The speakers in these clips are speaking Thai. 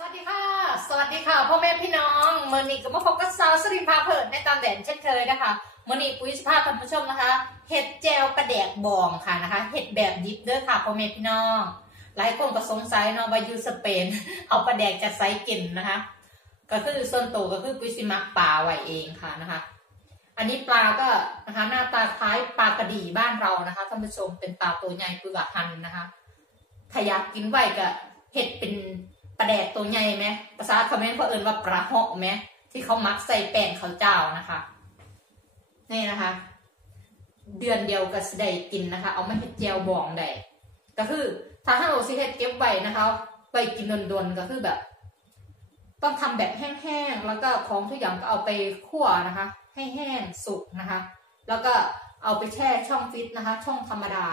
สวัสดีค่ะ สวัสดีค่ะพ่อแม่พี่น้องเมื่อนี้ก็มาพบกับสาวสรินพาเพิดในตามแดนเช่นเคยนะคะเมื่อนี้ปุ้ยสภาพท่านผู้ชมนะคะ เห็ดเจลประแดกบองค่ะนะคะ เห็ดแบบดิบเด้อค่ะพ่อแม่พี่น้อง หลายคนก็สงสัยเนาะว่าอยู่สเปน เอาประแดกจากไซกินนะคะ ก็คือส่วนโตวก็คือปุ้ยสิมักปลาไว้เองค่ะนะคะ อันนี้ปลาก็นะคะหน้าตาคล้ายปลากระดีบ้านเรานะคะท่านผู้ชมเป็นปลาตัวใหญ่ปลือกหันนะคะถ้าอยากกินไว้ก็เห็ดเป็น ปลาแดดตัวใหญ่ไหมภาษาเขมรเขาเอ่นว่าปลาเหาะไหมที่เขามักใส่แป้งข้าวเจ้านะคะ นี่นะคะ เดือนเดียวก็สได้กินนะคะ เอามาเห็ดเจียวบองได้ก็คือถ้าถ้าเราสิเห็ดเก็บไว้นะคะไปกินดนๆก็คือแบบ ต้องทำแบบแห้งๆแล้วก็ของทุกอย่างก็เอาไปคั่วนะคะ ให้แห้งสุกนะคะ แล้วก็เอาไปแช่ช่องฟิตนะคะ ช่องธรรมดา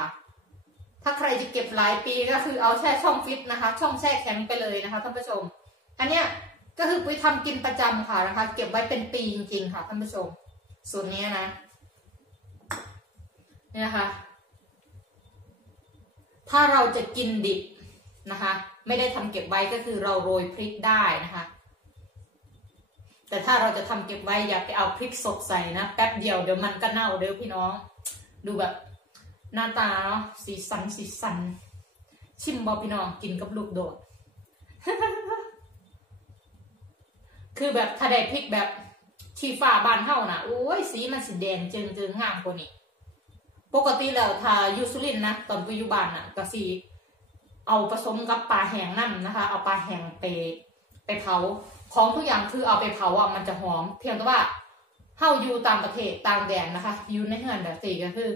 ถ้าใครจะเก็บหลายปีก็คือเอาแช่ช่องฟิตนะคะ ช่องแช่แข็งไปเลยนะคะท่านผู้ชม อันเนี้ยก็คือปุ้ยทำกินประจำค่ะนะคะ เก็บไว้เป็นปีจริงๆค่ะท่านผู้ชมส่วนนี้นะนี่นะคะ ถ้าเราจะกินดิบนะคะ ไม่ได้ทำเก็บไว้ก็คือเราโรยพริกได้นะคะ แต่ถ้าเราจะทำเก็บไว้อย่าไปเอาพริกสดใส่นะแป๊บเดียวเดี๋ยวมันก็เน่าเด้อพี่น้อง ดูแบบ หน้าตาเนาะสีสันสีสัน ชิมบอพี่น้องกินกับลูกโดด คือแบบถ้าได้พริกแบบชีฟ้าบานเฮานะโอ้ยสีมันสีแดงจึงจึงงามกว่านี้ปกติแล้วถ้ายูสุรินนะตอนไปอยู่บ้านน่ะก็สีเอาผสมกับปลาแห้งนั่นนะคะ เอาปลาแห้งไปไปเผาของทุกอย่างคือเอาไปเผาอะมันจะหอม เพียงแต่ว่าเฮาอยู่ตามประเทศต่างแดนนะคะอยู่ในเฮือนแบบสี่ก็คือ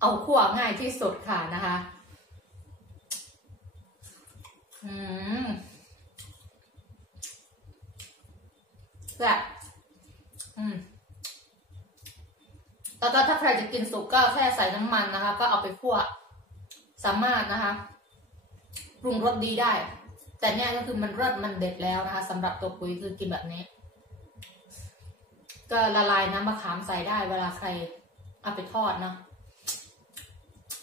เอาขั่วง่ายที่สุดค่ะนะคะอืมแบบอืมแล้วก็ถ้าใครจะกินสุกก็แค่ใส่น้ำมันนะคะ ก็เอาไปคั่ว สามารถนะคะปรุงรสดีได้ แต่เนี่ยก็คือมันรสมันเด็ดแล้วนะคะสำหรับตัวปุ๋ยคือกินแบบนี้ ก็ละลายน้ำมะขามใส่ได้เวลาใครเอาไปทอดเนาะ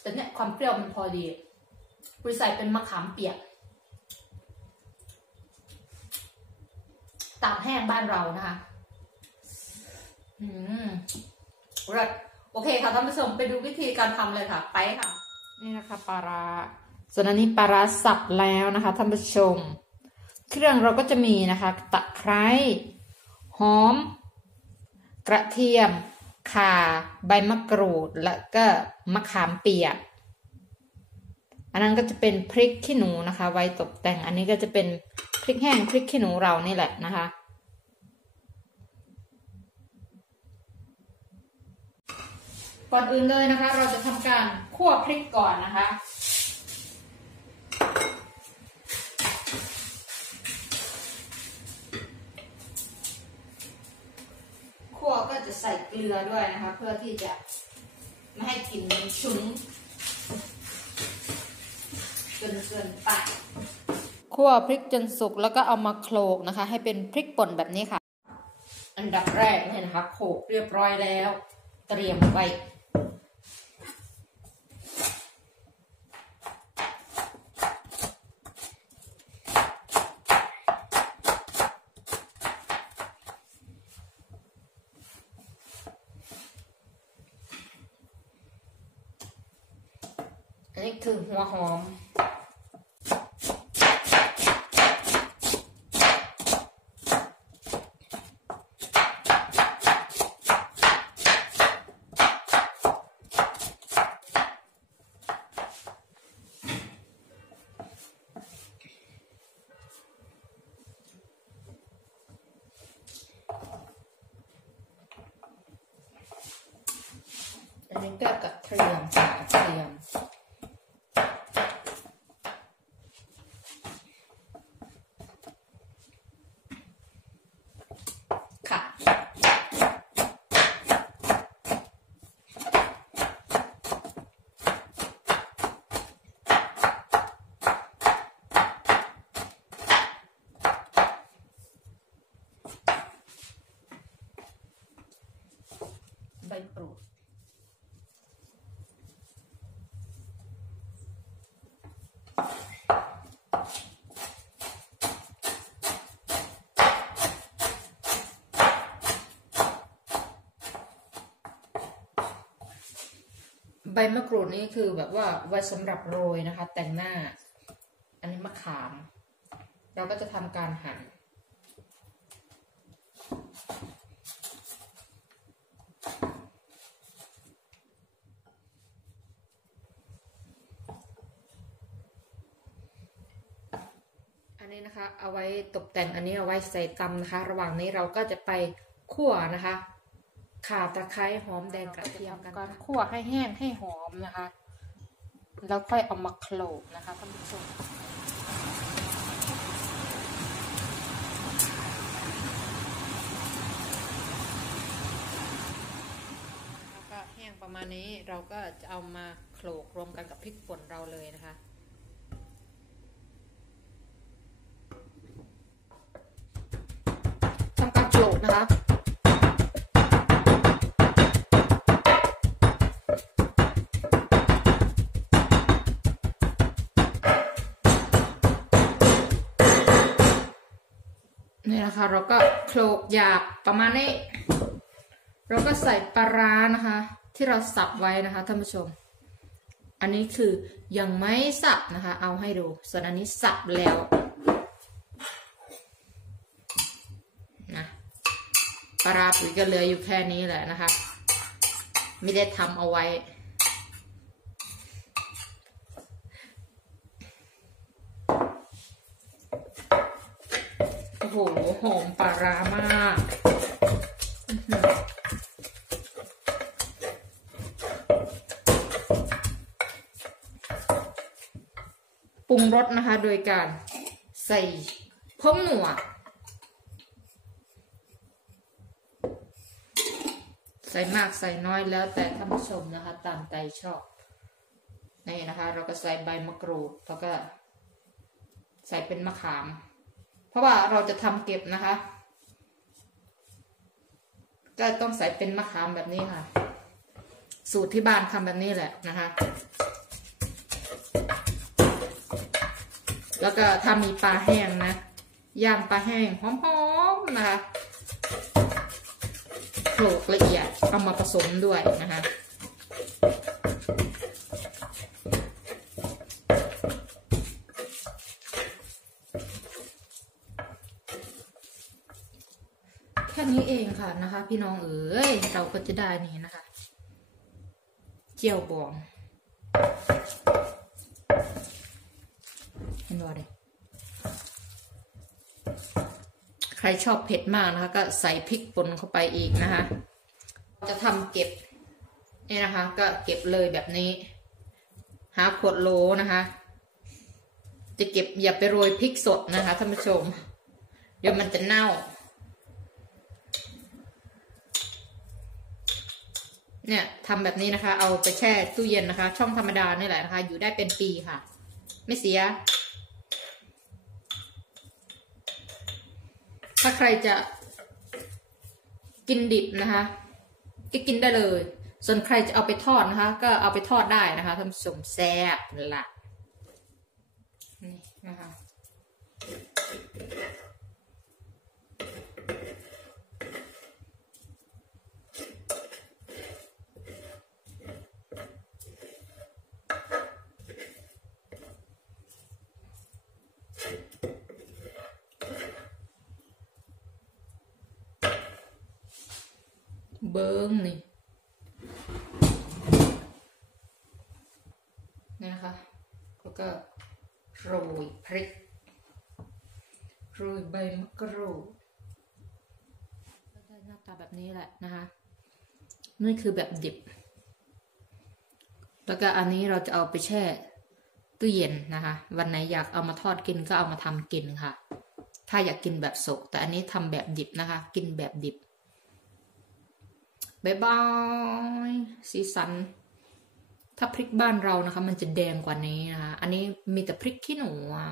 แต่เนี่ยความเปรี้ยวมันพอดีปุยใส่เป็นมะขามเปียกตากแห้งบ้านเรานะคะ อืมรสโอเคค่ะท่านผู้ชมไปดูวิธีการทำเลยค่ะ ไปค่ะ นี่นะคะปลาร้าส่วนอันนี้ปลาร้าสับแล้วนะคะท่านผู้ชม เครื่องเราก็จะมีนะคะ ตะไคร้หอม กระเทียม ข่าใบมะกรูดแล้วก็มะขามเปียก อันนั้นก็จะเป็นพริกขี้หนูนะคะ ไว้ตกแต่ง อันนี้ก็จะเป็นพริกแห้งพริกขี้หนูเรานี่แหละนะคะ ก่อนอื่นเลยนะคะ เราจะทำการคั่วพริกก่อนนะคะ คั่วก็จะใส่เกลือด้วยนะคะ เพื่อที่จะไม่ให้กลิ่นมันฉุนจนเกินไปคั่วพริกจนสุกแล้วก็เอามาโขลกนะคะ ให้เป็นพริกป่นแบบนี้ค่ะ อันดับแรกเนี่ยนะคะโขลกเรียบร้อยแล้ว เตรียมไว้ อันนี้คือหัวหอม อันนี้ก็กระเทียมค่ะกระเทียม ค่ะ ใบกรูด ใบมะกรูดนี่คือแบบว่าไว้สำหรับโรยนะคะ แต่งหน้า อันนี้มะขาม เราก็จะทำการหั่นอันนี้นะคะ เอาไว้ตกแต่งอันนี้เอาไว้ใส่ตำนะคะ ระหว่างนี้เราก็จะไปคั่วนะคะ ข่าตะไคร้หอมแดงกระเทียมกันการคั่วให้แห้งให้หอมนะคะ แล้วค่อยเอามาโขลกนะคะท่านผู้ชมแล้วก็แห้งประมาณนี้เราก็จะเอามาโขลกรวมกันกับพริกป่นเราเลยนะคะทำการโขลกนะคะ นี่นะคะ เราก็โขลกหยาบประมาณนี้ เราก็ใส่ปลาร้านะคะ ที่เราสับไว้นะคะท่านผู้ชม อันนี้คือยังไม่สับนะคะ เอาให้ดู ส่วนอันนี้สับแล้วนะปลาร้าปุ๋ยก็เหลืออยู่แค่นี้แหละนะคะ ไม่ได้ทำเอาไว้ โอ้โหหอมปลาร้ามากปรุงรสนะคะ โดยการใส่ผงหนัวใส่มากใส่น้อยแล้วแต่ท่านผู้ชมนะคะ ตามใจชอบ นี่นะคะ เราก็ใส่ใบมะกรูดแล้วก็ ใส่เป็นมะขาม ราะว่าเราจะทำเก็บนะคะ ก็ต้องใส่เป็นมะขามแบบนี้ค่ะ สูตรที่บ้านทำแบบนี้แหละนะคะ แล้วก็ถ้ามีปลาแห้งนะย่างปลาแห้งหอมๆนะคะโขลกละเอียดเอามาผสมด้วยนะคะ แค่นี้เอง ค่ะนะคะ พี่น้องเอ๋ยเราก็จะได้นี่นะคะ เจียวบองเห็นบ่าเลยใครชอบเผ็ดมากนะคะ ก็ใส่พริกป่นเข้าไปอีกนะคะ จะทำเก็บนี่นะคะ ก็เก็บเลยแบบนี้ หาขวดโลนะคะ จะเก็บอย่าไปโรยพริกสดนะคะท่านผู้ชม เดี๋ยวมันจะเน่า เนี่ยทำแบบนี้นะคะ เอาไปแช่ตู้เย็นนะคะ ช่องธรรมดานี่แหละนะคะ อยู่ได้เป็นปีค่ะ ไม่เสีย ถ้าใครจะกินดิบนะคะก็กินได้เลย ส่วนใครจะเอาไปทอดนะคะ ก็เอาไปทอดได้นะคะท่านผู้ชมแซ่บละนี่นะคะ เบิ้งนี่นี่นะคะแล้วก็โรยพริกโรยใบมะกรูดก็ได้หน้าตาแบบนี้แหละนะคะนี่คือแบบดิบ แล้วก็อันนี้เราจะเอาไปแช่ตู้เย็นนะคะ วันไหนอยากเอามาทอดกินก็เอามาทำกินค่ะ ถ้าอยากกินแบบสุกแต่อันนี้ทำแบบดิบนะคะ กินแบบดิบ บายบายสีสัน ถ้าพริกบ้านเรานะคะ มันจะแดงกว่านี้นะคะ อันนี้มีแต่พริกขี้หนูอะ